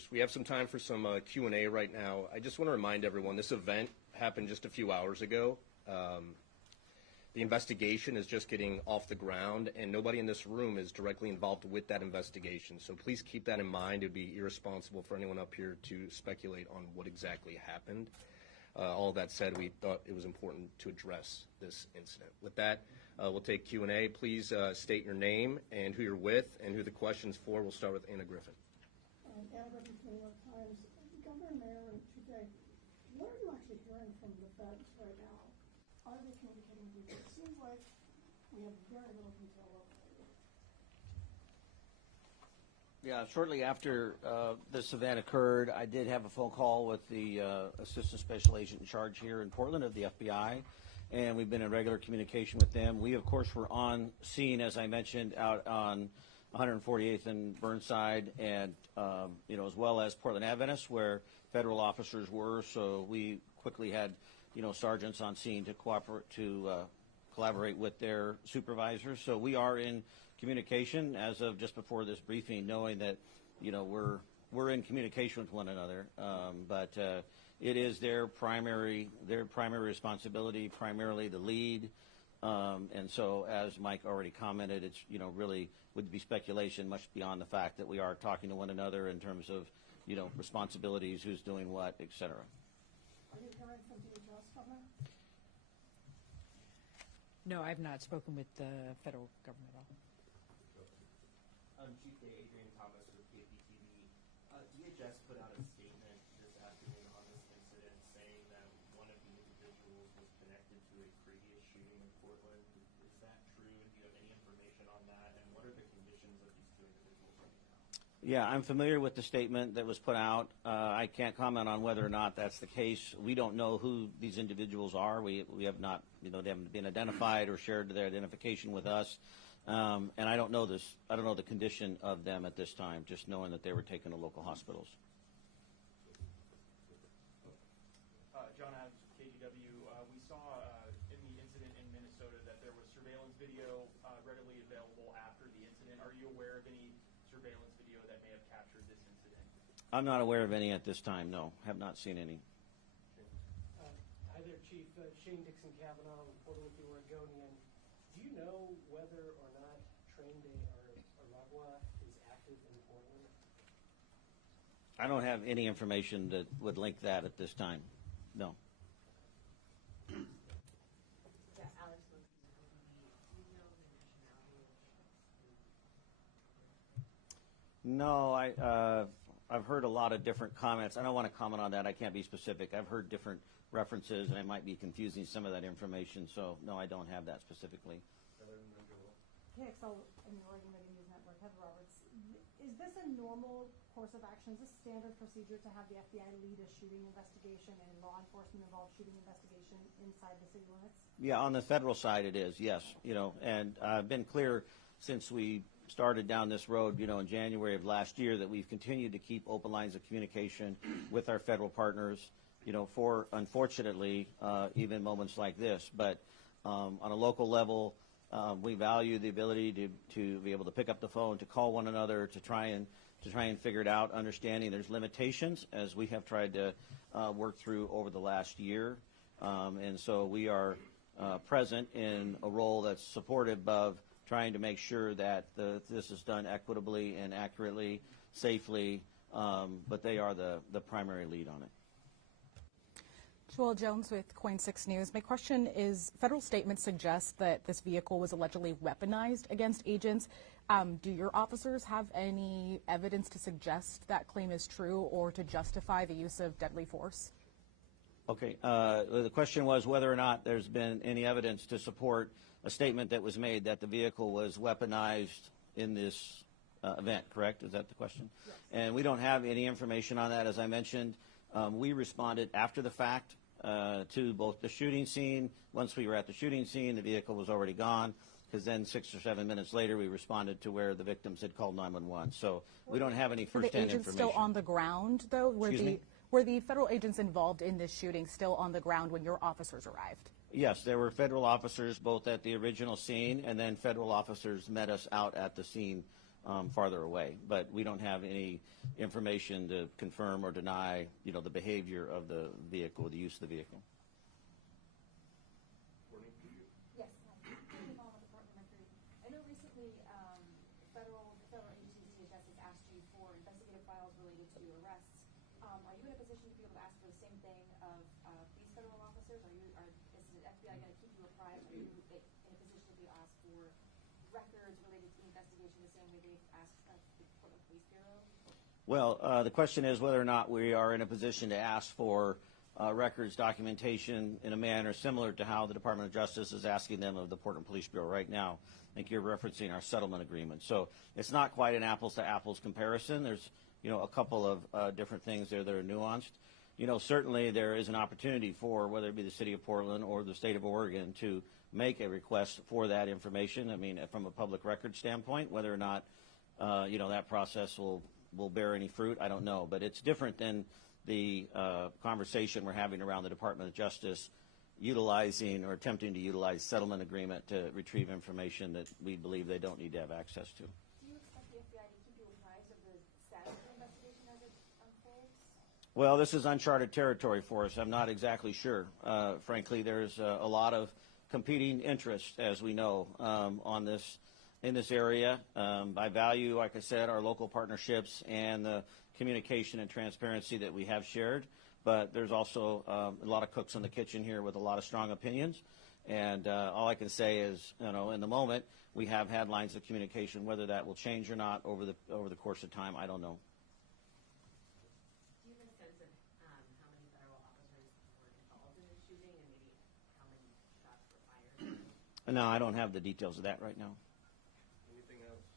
members. We have some time for some Q&A right now. I just want to remind everyone, this event happened just a few hours ago. The investigation is just getting off the ground, and nobody in this room is directly involved with that investigation. So please keep that in mind. It would be irresponsible for anyone up here to speculate on what exactly happened. All that said, we thought it was important to address this incident. With that, we'll take Q&A. Please state your name and who you're with and who the question's for. We'll start with Anna Griffin. Anna Griffin from the New York Times. Governor, Mayor, and today, what are you actually hearing from the feds right now? Are they communicating with you? It seems like we have very little detail over it. Yeah, shortly after this event occurred, I did have a phone call with the Assistant Special Agent in charge here in Portland of the FBI, and we've been in regular communication with them. We, of course, were on scene, as I mentioned, out on 148th and Burnside, and as well as Portland Adventist, where federal officers were. So we quickly had, sergeants on scene to collaborate with their supervisors. So we are in communication as of just before this briefing, knowing that, we're in communication with one another. But it is their primary responsibility, primarily the lead. And so, as Mike already commented, it's, really would be speculation much beyond the fact that we are talking to one another in terms of, responsibilities, who's doing what, et cetera. Are you hearing from DHS, Governor? No, I've not spoken with the federal government at all. Chief Adrian Thomas with KPTV. DHS put out a statement this afternoon on this incident saying that one of the individuals was connected to a previous shooting in Portland. Is that true? And do you have any information on that? And what are the conditions of these two individuals right now? Yeah, I'm familiar with the statement that was put out. I can't comment on whether or not that's the case. We don't know who these individuals are. We have not, they haven't been identified or shared their identification with us. And I don't know the condition of them at this time, just knowing that they were taken to local hospitals. John Adams, KGW. We saw in the incident in Minnesota that there was surveillance video readily available after the incident. Are you aware of any surveillance video that may have captured this incident? I'm not aware of any at this time, no. Have not seen any. Hi there, Chief. Shane Dixon Kavanaugh, reporter with the Oregonian. Do you know whether or not Train Day or Aragua is active in Portland? I don't have any information that would link that at this time. No. No, I've heard a lot of different comments. I don't want to comment on that. I can't be specific. I've heard different references, and I might be confusing some of that information. So, no, I don't have that specifically. KXL and the Oregon Media News Network, Heather Roberts. Is this a normal course of action? Is this standard procedure to have the FBI lead a shooting investigation and law enforcement involved shooting investigation inside the city limits? Yeah, on the federal side it is, yes. And I've been clear since we started down this road, in January of last year, that we've continued to keep open lines of communication with our federal partners, for, unfortunately, even moments like this. But on a local level, we value the ability to be able to pick up the phone, to call one another, to try and figure it out, understanding there's limitations, as we have tried to work through over the last year. And so we are present in a role that's supportive of trying to make sure that this is done equitably and accurately, safely, but they are the primary lead on it. Joel Jones with Coin 6 News. My question is, federal statements suggest that this vehicle was allegedly weaponized against agents. Do your officers have any evidence to suggest that claim is true or to justify the use of deadly force? Okay. The question was whether or not there's been any evidence to support a statement that was made that the vehicle was weaponized in this event, correct? Is that the question? Yes. And we don't have any information on that. As I mentioned, we responded after the fact to both the shooting scene. Once we were at the shooting scene, the vehicle was already gone, because then 6 or 7 minutes later, we responded to where the victims had called 911. So we don't have any first-hand information. Were the agents still on the ground, though? Were the federal agents involved in this shooting still on the ground when your officers arrived? Yes, there were federal officers both at the original scene, and then federal officers met us out at the scene farther away. But we don't have any information to confirm or deny, the behavior of the vehicle, the use of the vehicle. Yes, Department of Homeland Security. I know recently federal agency DHS has asked you for investigative files related to arrests. Are you in a position to be able to ask for the same thing of these federal officers? Is the FBI going to keep you apprised? Are you in a position to be asked for records related to the investigation the same way they've asked the Portland Police Bureau? Well, the question is whether or not we are in a position to ask for records, documentation in a manner similar to how the Department of Justice is asking them of the Portland Police Bureau right now. I think you're referencing our settlement agreement. So it's not quite an apples-to-apples comparison. There's, a couple of different things there that are nuanced. Certainly there is an opportunity for, whether it be the city of Portland or the state of Oregon, to make a request for that information. I mean, from a public record standpoint, whether or not, that process will bear any fruit, I don't know. But it's different than the conversation we're having around the Department of Justice utilizing or attempting to utilize settlement agreement to retrieve information that we believe they don't need to have access to. Do you expect the FBI to keep you apprised of the status of the investigation as it unfolds? Well, this is uncharted territory for us. I'm not exactly sure. Frankly, there's a lot of competing interests, as we know, in this area. I value, like I said, our local partnerships and the communication and transparency that we have shared. But there's also a lot of cooks in the kitchen here with a lot of strong opinions. And all I can say is, in the moment, we have had lines of communication. Whether that will change or not over the course of time, I don't know. Do you have a sense of how many federal officers were involved in the shooting and maybe how many shots were fired? No, I don't have the details of that right now. Anything else?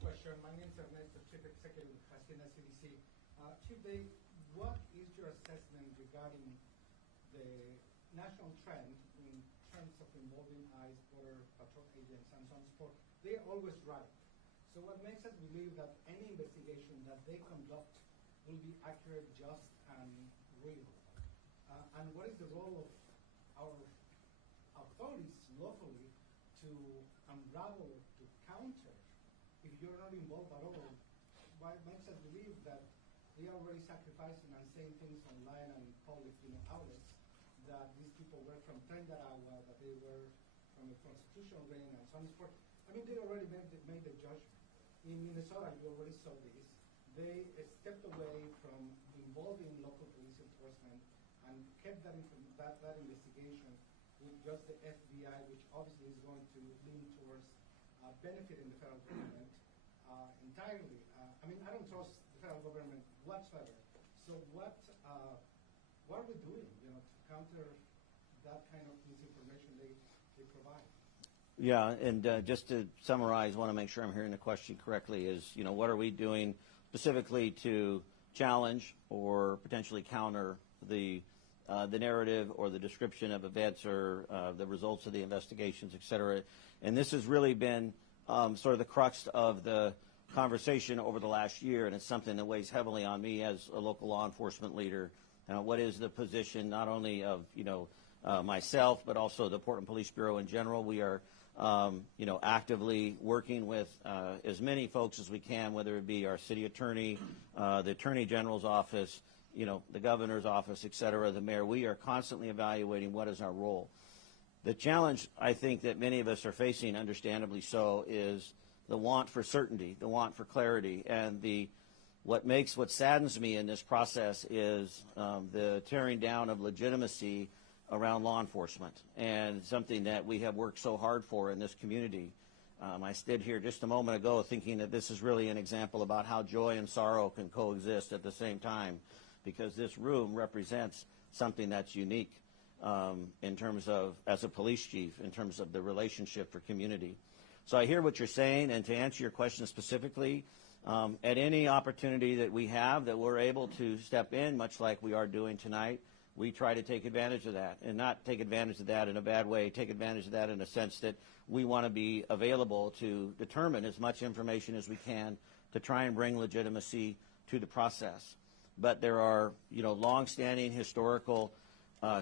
Question. My name is Ernesto, Chief Executive of Hacienda CDC. Chief Day, what is your assessment regarding the national trend in terms of involving ICE, Border Patrol agents, and so on and so forth? They are always right. So what makes us believe that any investigation that they conduct will be accurate, just, and real? And what is the role of our authorities locally to unravel, to counter? If you're not involved at all, what makes us believe that they are already sacrificing and saying things online and public outlets that these people were from Trinidad, that they were from a constitutional reign and so on and so forth? I mean, they already made the judgment. In Minnesota, you already saw this. They stepped away from involving local police enforcement and kept that investigation with just the FBI, which obviously is going to lean towards benefiting the federal government entirely. I mean, I don't trust the federal government whatsoever. So what are we doing, to counter that kind of misinformation they provide? Yeah, and just to summarize, I want to make sure I'm hearing the question correctly, is, what are we doing specifically to challenge or potentially counter the narrative or the description of events or the results of the investigations, et cetera. And this has really been sort of the crux of the conversation over the last year, and it's something that weighs heavily on me as a local law enforcement leader. What is the position not only of myself, but also the Portland Police Bureau in general? We are actively working with as many folks as we can, whether it be our city attorney, the Attorney General's office, the governor's office, et cetera, the mayor. We are constantly evaluating what is our role. The challenge I think that many of us are facing, understandably so, is the want for certainty, the want for clarity, and what saddens me in this process is the tearing down of legitimacy around law enforcement, and something that we have worked so hard for in this community. I stood here just a moment ago thinking that this is really an example about how joy and sorrow can coexist at the same time, because this room represents something that's unique in terms of, as a police chief, in terms of the relationship for community. So I hear what you're saying, and to answer your question specifically, at any opportunity that we have that we're able to step in, much like we are doing tonight, we try to take advantage of that, and not take advantage of that in a bad way, take advantage of that in a sense that we want to be available to determine as much information as we can to try and bring legitimacy to the process. But there are, long-standing historical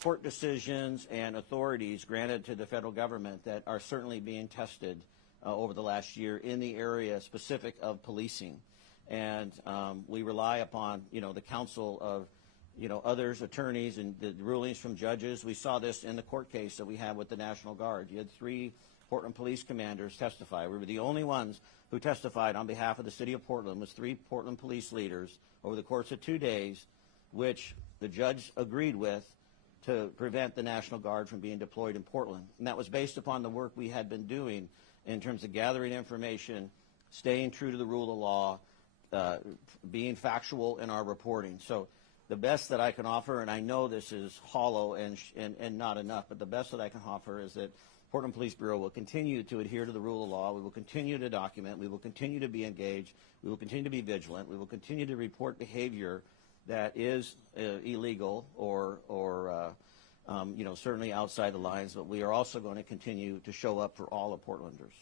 court decisions and authorities granted to the federal government that are certainly being tested over the last year in the area specific of policing. And we rely upon, the counsel of, others, attorneys, and the rulings from judges. We saw this in the court case that we had with the National Guard. You had 3 Portland police commanders testify. We were the only ones who testified on behalf of the city of Portland, was 3 Portland police leaders over the course of 2 days, which the judge agreed with to prevent the National Guard from being deployed in Portland. And that was based upon the work we had been doing in terms of gathering information, staying true to the rule of law, being factual in our reporting. So the best that I can offer, and I know this is hollow and not enough, but the best that I can offer is that Portland Police Bureau will continue to adhere to the rule of law. We will continue to document. We will continue to be engaged. We will continue to be vigilant. We will continue to report behavior that is illegal or certainly outside the lines, but we are also going to continue to show up for all of Portlanders.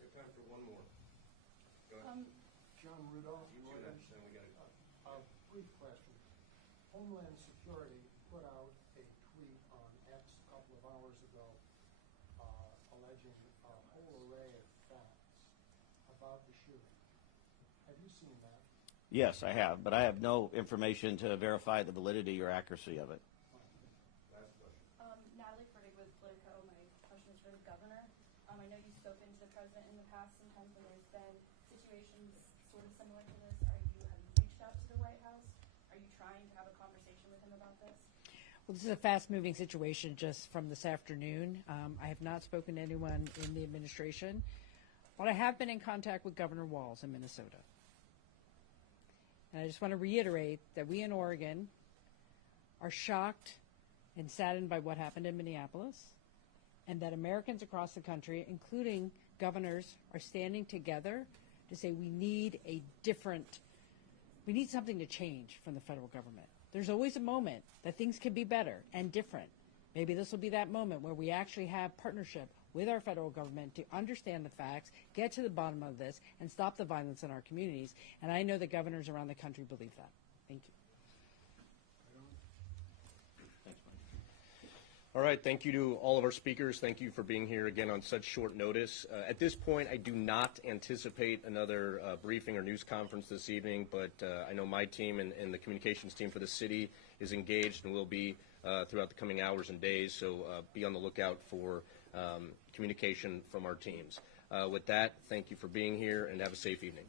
We have time for one more. Go ahead. John Rudolph. Then we got A brief question. Homeland Security put out a tweet on X a couple of hours ago alleging a whole array of facts about the shooting. Have you seen that? Yes, I have, but I have no information to verify the validity or accuracy of it. Last question. Natalie Ferdig with Politico. My question is for the governor. I know you've spoken to the president in the past sometimes when there's been situations sort of similar to this. Have you reached out to the White House? Are you trying to have a conversation with him about this? Well, this is a fast-moving situation just from this afternoon. I have not spoken to anyone in the administration, but I have been in contact with Governor Walz in Minnesota. And I just want to reiterate that we in Oregon are shocked and saddened by what happened in Minneapolis, and that Americans across the country, including governors, are standing together to say we need something to change from the federal government. There's always a moment that things can be better and different. Maybe this will be that moment where we actually have partnership with our federal government to understand the facts, get to the bottom of this, and stop the violence in our communities. And I know that governors around the country believe that. Thank you. Thanks, Mike. All right, thank you to all of our speakers. Thank you for being here again on such short notice. At this point, I do not anticipate another briefing or news conference this evening, but I know my team and the communications team for the city is engaged and will be throughout the coming hours and days, so be on the lookout for communication from our teams. With that, thank you for being here and have a safe evening.